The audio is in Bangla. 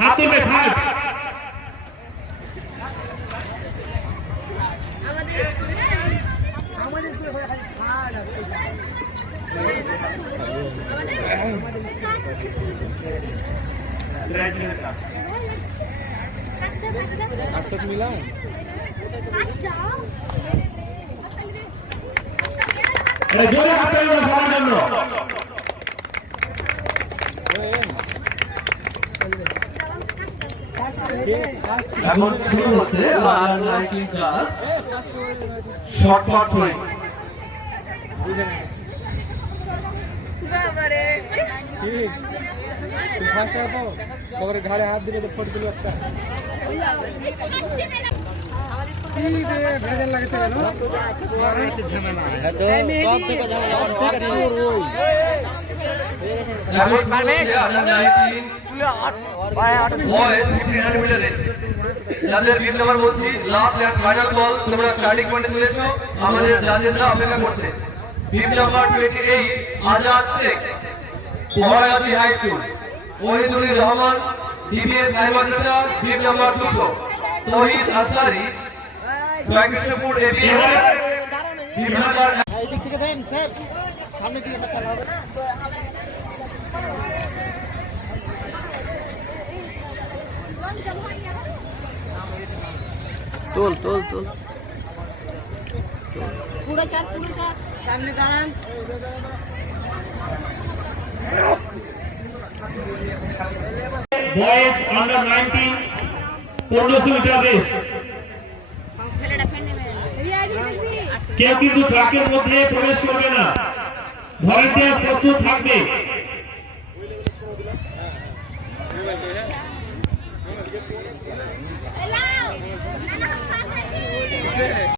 हाथों में हाथ। अब तक मिला जोरे हाथ এখন শুরু হচ্ছে আর নাইনটিন ক্লাস শর্ট বাবারে তো সবার ঘাড়ে হাত দিলে তো ফটো দিল একটা ঝামেলা রেস যাদের গেম নাম্বার বলছি লাস্ট অ্যান্ড ফাইনাল বল তোমরা স্টার্টিং পয়েন্টে চলে এসো। আমাদের জাজেসরা অপেক্ষা করছে। Game number twenty eight Azad Sheikh Maharaji high school Wahidur Rahman DBS হাইমাদিসা game number দুশো। Tohid Ansari Joykrishnapur ABS game number এই দিক থেকে দেন স্যার। সামনে দিকে তাকান তোল তোল তোল পুরো চার পুরো চার সামনে দাঁড়ান বয়েজ আন্ডার নাইনটিন পনেরোশো মিটার রেস ছেলেটা ফেন্ডে মেরে কেউ কিন্তু ট্রাকের মধ্যে প্রবেশ করবে না ভলেন্টিয়ার প্রস্তুত থাকবে এলাও না